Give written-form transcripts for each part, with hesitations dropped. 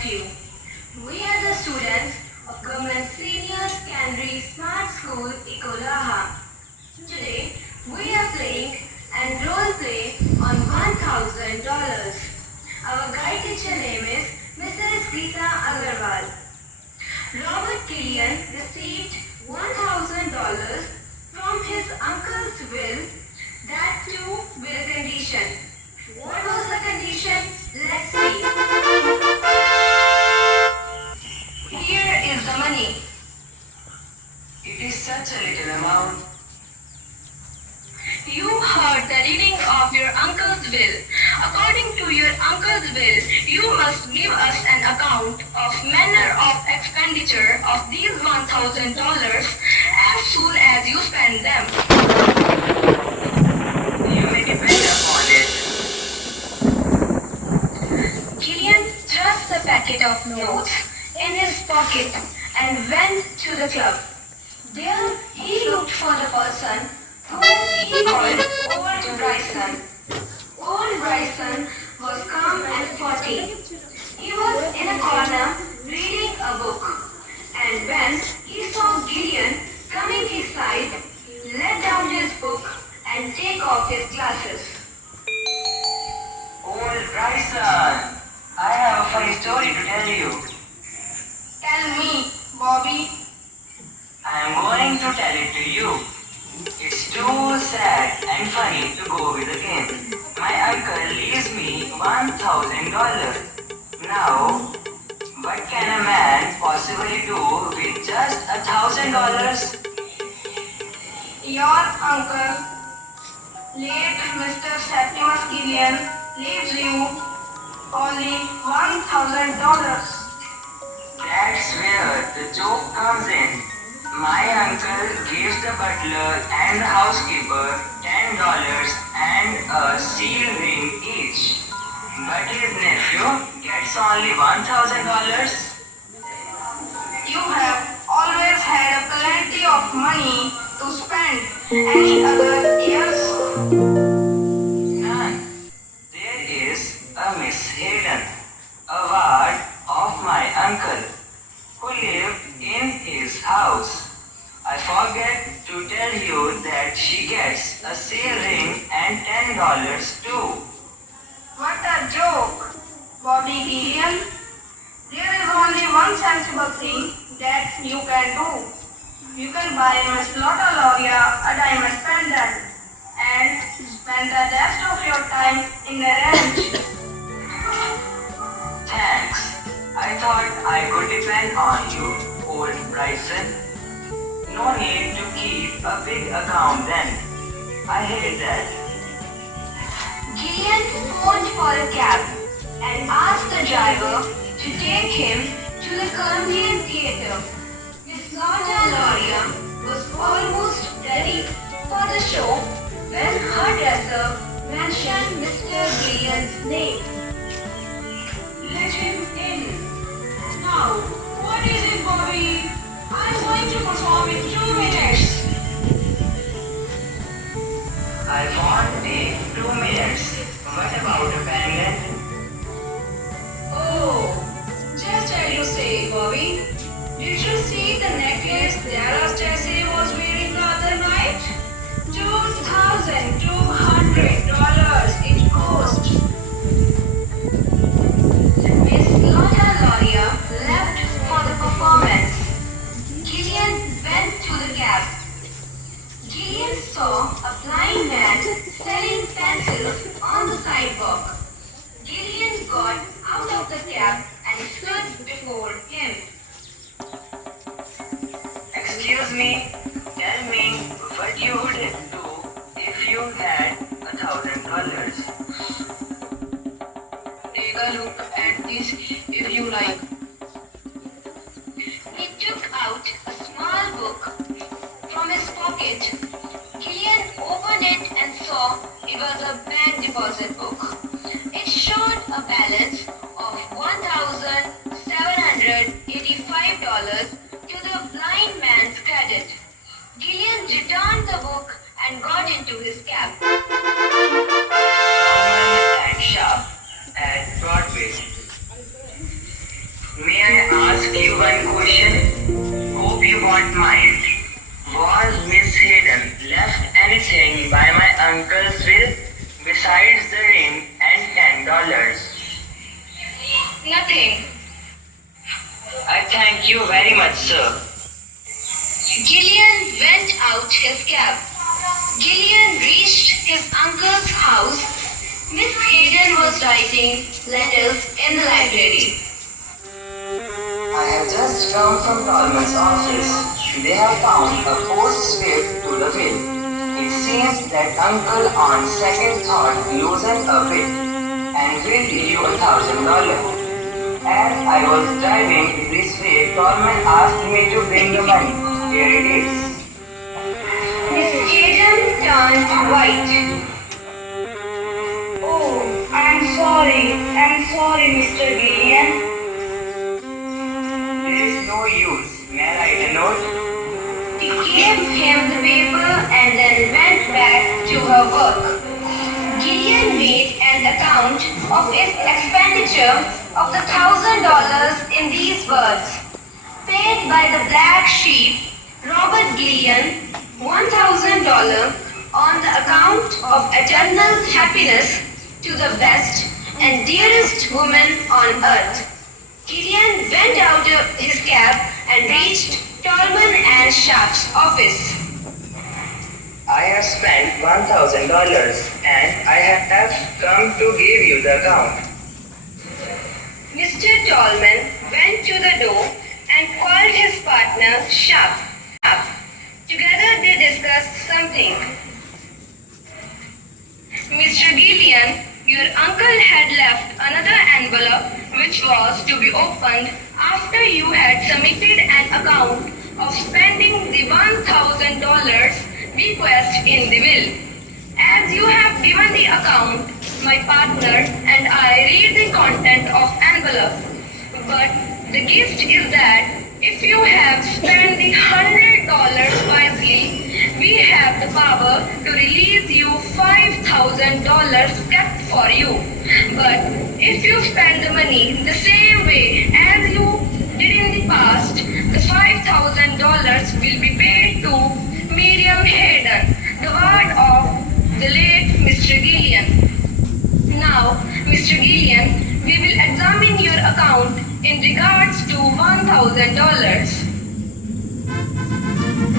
of you. We are the students of Government Senior Secondary Smart School, Ikolaha. Today, we are playing and role play on $1,000. Our guide teacher name is Mrs. Geeta Agarwal. Robert Killian received $1,000 from his uncle's will, that too with a condition. What was the condition? Let's see. Here is the money. It is such a little amount. You heard the reading of your uncle's will. According to your uncle's will, you must give us an account of manner of expenditure of these $1,000 as soon as you spend them. You may depend upon it. Gideon thrust the packet of notes in his pocket and went to the club. There he looked for the person whom he called Old Bryson. Old Bryson was calm and forty. He was in a corner reading a book, and when he saw Gideon coming his side, let down his book and take off his glasses. Old Bryson, I have a funny story to tell you. Tell me, Bobby. I am going to tell it to you. It's too sad and funny to go with the game. My uncle leaves me $1,000. Now, what can a man possibly do with just $1,000? Your uncle, late Mr. Septimus Gideon, leaves you only $1,000. That's where the joke comes in. My uncle gives the butler and the housekeeper $10 and a seal ring each. But his nephew gets only $1,000. You have always had plenty of money to spend. Any other years? None. There is a Miss Hayden, a ward of my uncle, who lived in his house. I forget to tell you that she gets a seal ring and $10 too. What a joke, Bobby Gideon. There is only one sensible thing that you can do. You can buy Miss Lotta Loria a diamond pendant and spend the rest of your time in the ranch. Thanks. I thought I could depend on you, old Bryson. No need to keep a big account then. I hate that. Gideon phoned for a cab and asked the driver to take him to the Columbian Theatre. Miss Lotta Loria was almost ready for the show when her dresser mentioned Mr. Gideon's name. Let him in. Now, what is it, Bobby? I'm going to perform in 2 minutes. I won't take 2 minutes. What about a pendant? Oh, just as you say, Bobby. Did you see the necklace Dara Stacy was wearing the other night? $2,200 it cost. Miss Lotta Loria left for the performance. Gideon went to the cab. Gideon saw a blind man selling pencils on the sidewalk. Gideon got out of the cab and stood before him. Excuse me, tell me what you would do if you had $1,000. Take a look at this if you like. He took out a small book from his pocket. Gideon opened it and saw it was a bank deposit book. It showed a balance of $1,785 to the blind man's credit. Gideon returned the book and got into his cab. Norman and Sharp at Broadway. Nothing. I thank you very much, sir. Gillian went out his cab. Gillian reached his uncle's house. Miss Hayden was writing letters in the library. I have just come from Tolman's office. They have found a postscript to the will. It seems that uncle on second thought loosened a bit and willed you $1,000. As I was driving this way, Tolman asked me to bring the money. Here it is. Miss Hayden turned white. Oh, I'm sorry, Mr. Gillian. There is no use. May I write a note? She gave him the paper and then went back to her work. Gillian made an account of his expenditure of the $1,000 in these words. Paid by the black sheep, Robert Gillian, $1,000 on the account of eternal happiness to the best and dearest woman on earth. Gillian went out of his cab and reached Tolman and Sharp's office. I have spent $1,000 and I have come to give you the account. Mr. Tolman went to the door and called his partner Sharp. Together they discussed something. Mr. Gillian, your uncle had left another envelope which was to be opened after you had submitted an account of spending the $1,000 bequest in the will. As you have given the account, my partner and I read the content of envelope. But the gist is that if you have spent the $100 wisely, we have the power to release you $5,000 kept for you. But if you spend the money the same way as you did in the past, the $5,000 will be paid to Miriam Hayden, the ward of the late Mr. Gillian. Now, Mr. Gillian, we will examine your account in regards to $1,000.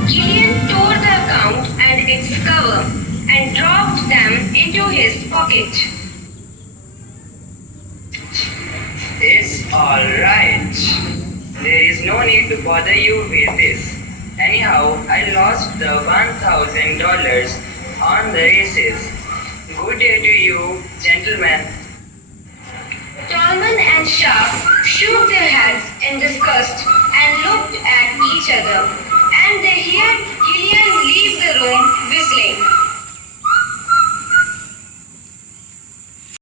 Gillian tore the account and its cover and dropped them into his pocket. It's alright. There is no need to bother you with this. Anyhow, I lost the $1,000 on the races. Good day to you, gentlemen. Tolman and Sharp shook their heads in disgust and looked at each other. And they heard Gillian leave the room